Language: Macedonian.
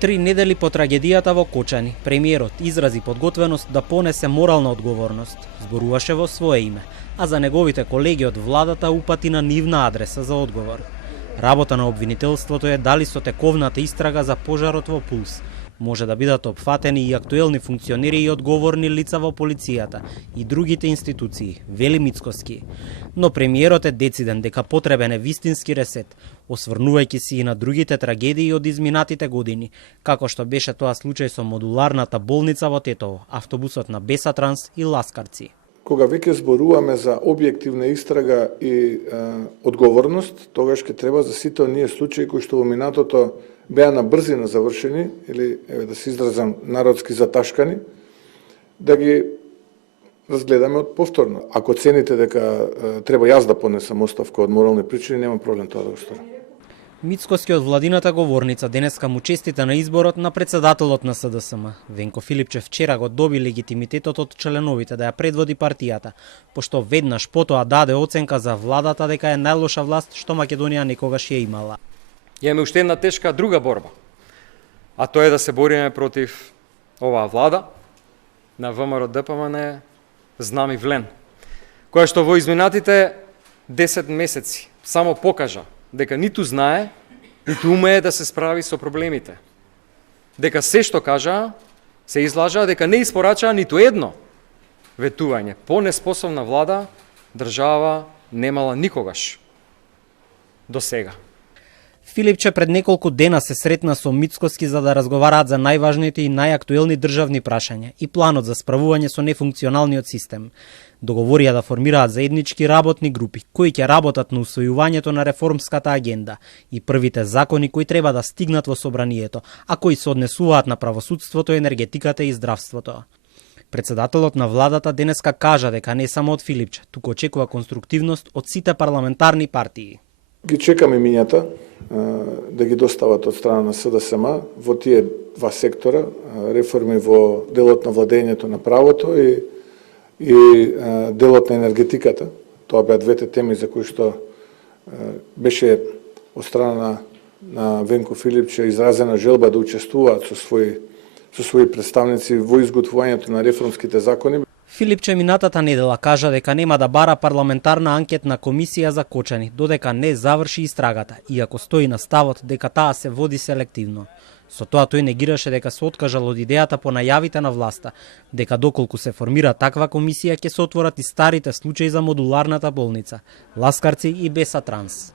3 недели по трагедијата во Кочани, премиерот изрази подготвеност да понесе морална одговорност. Зборуваше во свое име, а за неговите колеги од владата упати на нивна адреса за одговор. Работа на обвинителството е дали со тековната истрага за пожарот во Пулс може да бидат опфатени и актуелни функционери и одговорни лица во полицијата и другите институции, вели Мицкоски. Но премиерот е дециден дека потребен е вистински ресет, осврнувајќи се и на другите трагедии од изминатите години, како што беше тоа случај со модуларната болница во Тетово, автобусот на Бесатранс и Ласкарци. Кога веќе зборуваме за објективна истрага и одговорност, тогаш ќе треба за сите оние случаи кои што во минатото беа на брзина завршени, или да се изразам народски заташкани, да ги разгледаме од повторно. Ако цените дека треба јас да понесам оставка од морални причини, нема проблем тоа да го сторам. Мицкоски од владината говорница денеска му честита на изборот на председателот на СДСМ. Венко Филипче вчера го доби легитимитетот од членовите да ја предводи партијата, пошто веднаш потоа даде оценка за владата дека е најлоша власт што Македонија некогаш ја имала. Имаме уште една тешка друга борба, а тоа е да се бориме против оваа влада на ВМРО ДПМН знам и влен, која што во изминатите 10 месеци само покажа дека ниту знае, ниту умее да се справи со проблемите. Дека се што кажа, се излажа, дека не испорача ниту едно ветување. По-неспособна влада држава немала никогаш до сега. Филипче пред неколку дена се сретна со Мицкоски за да разговараат за најважните и најактуелни државни прашања и планот за справување со нефункционалниот систем. Договорија да формираат заеднички работни групи кои ќе работат на усвојувањето на реформската агенда и првите закони кои треба да стигнат во собранието, а кои се однесуваат на правосудството, енергетиката и здравството. Председателот на владата денеска кажа дека не само од Филипче, туку очекува конструктивност од сите парламентарни партии. Ги чекаме мињата да ги достават од страна на СДСМ во тие два сектора, реформи во делот на владењето на правото и делот на енергетиката. Тоа беа двете теми за кои што беше од страна на Венко Филипче изразена желба да учествуваат со своји представници во изготвувањето на реформските закони. Филипче минатата недела кажа дека нема да бара парламентарна анкетна комисија за Кочани, додека не заврши истрагата, иако стои на ставот дека таа се води селективно. Со тоа тој негираше дека се откажал од идејата по најавите на власта, дека доколку се формира таква комисија ќе се отворат и старите случаи за модуларната болница, Ласкарци и Бесатранс.